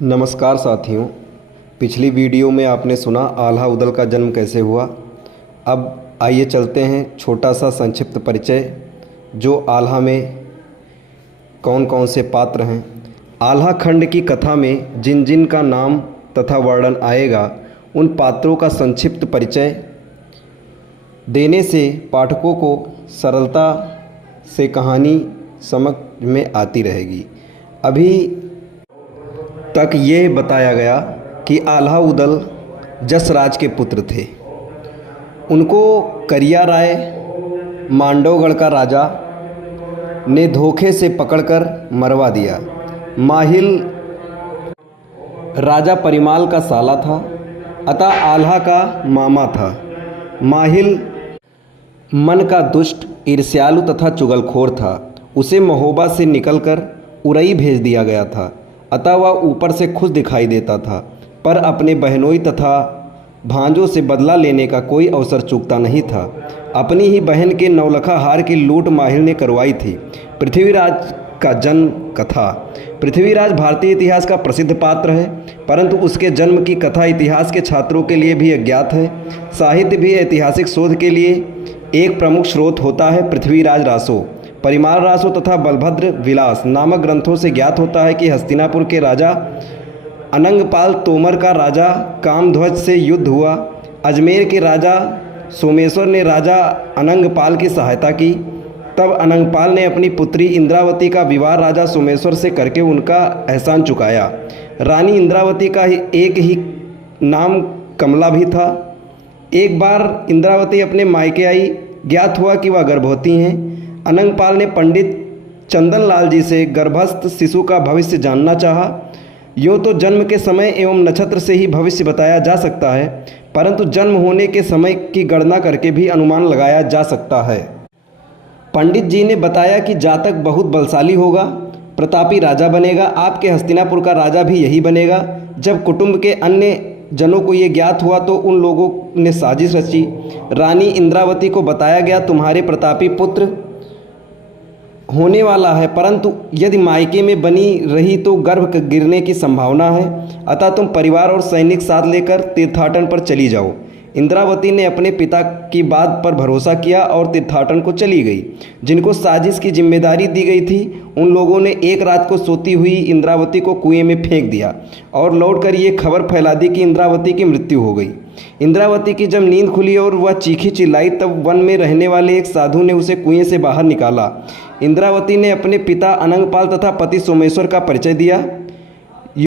नमस्कार साथियों। पिछली वीडियो में आपने सुना आल्हा उदल का जन्म कैसे हुआ। अब आइए चलते हैं छोटा सा संक्षिप्त परिचय जो आल्हा में कौन कौन से पात्र हैं। आल्हा खंड की कथा में जिन जिन का नाम तथा वर्णन आएगा उन पात्रों का संक्षिप्त परिचय देने से पाठकों को सरलता से कहानी समझ में आती रहेगी। अभी तक ये बताया गया कि आल्हा उदल जसराज के पुत्र थे। उनको करिया राय मांडवगढ़ का राजा ने धोखे से पकड़कर मरवा दिया। माहिल राजा परिमाल का साला था, अतः आल्हा का मामा था। माहिल मन का दुष्ट, ईर्ष्यालु तथा चुगलखोर था। उसे महोबा से निकलकर उरई भेज दिया गया था, अतः वह ऊपर से खुश दिखाई देता था, पर अपने बहनोई तथा भांजों से बदला लेने का कोई अवसर चूकता नहीं था। अपनी ही बहन के नौलखा हार की लूट माहिल ने करवाई थी। पृथ्वीराज का जन्म कथा। पृथ्वीराज भारतीय इतिहास का प्रसिद्ध पात्र है, परंतु उसके जन्म की कथा इतिहास के छात्रों के लिए भी अज्ञात है। साहित्य भी ऐतिहासिक शोध के लिए एक प्रमुख स्रोत होता है। पृथ्वीराज रासो, परिमाल रासो तथा बलभद्र विलास नामक ग्रंथों से ज्ञात होता है कि हस्तिनापुर के राजा अनंगपाल तोमर का राजा कामध्वज से युद्ध हुआ। अजमेर के राजा सोमेश्वर ने राजा अनंगपाल की सहायता की। तब अनंगपाल ने अपनी पुत्री इंद्रावती का विवाह राजा सोमेश्वर से करके उनका एहसान चुकाया। रानी इंद्रावती का एक ही नाम कमला भी था। एक बार इंद्रावती अपने मायके आई, ज्ञात हुआ कि वह गर्भवती हैं। अनंगपाल ने पंडित चंदन लाल जी से गर्भस्थ शिशु का भविष्य जानना चाहा। यूँ तो जन्म के समय एवं नक्षत्र से ही भविष्य बताया जा सकता है, परंतु जन्म होने के समय की गणना करके भी अनुमान लगाया जा सकता है। पंडित जी ने बताया कि जातक बहुत बलशाली होगा, प्रतापी राजा बनेगा। आपके हस्तिनापुर का राजा भी यही बनेगा। जब कुटुंब के अन्य जनों को ये ज्ञात हुआ तो उन लोगों ने साजिश रची। रानी इंद्रावती को बताया गया, तुम्हारे प्रतापी पुत्र होने वाला है, परंतु यदि मायके में बनी रही तो गर्भ गिरने की संभावना है, अतः तुम परिवार और सैनिक साथ लेकर तीर्थाटन पर चली जाओ। इंद्रावती ने अपने पिता की बात पर भरोसा किया और तीर्थाटन को चली गई। जिनको साजिश की जिम्मेदारी दी गई थी उन लोगों ने एक रात को सोती हुई इंद्रावती को कुएं में फेंक दिया और लौटकर ये खबर फैला दी कि इंद्रावती की मृत्यु हो गई। इंद्रावती की जब नींद खुली और वह चीखी चिल्लाई, तब वन में रहने वाले एक साधु ने उसे कुएं से बाहर निकाला। इंद्रावती ने अपने पिता अनंगपाल तथा पति सोमेश्वर का परिचय दिया।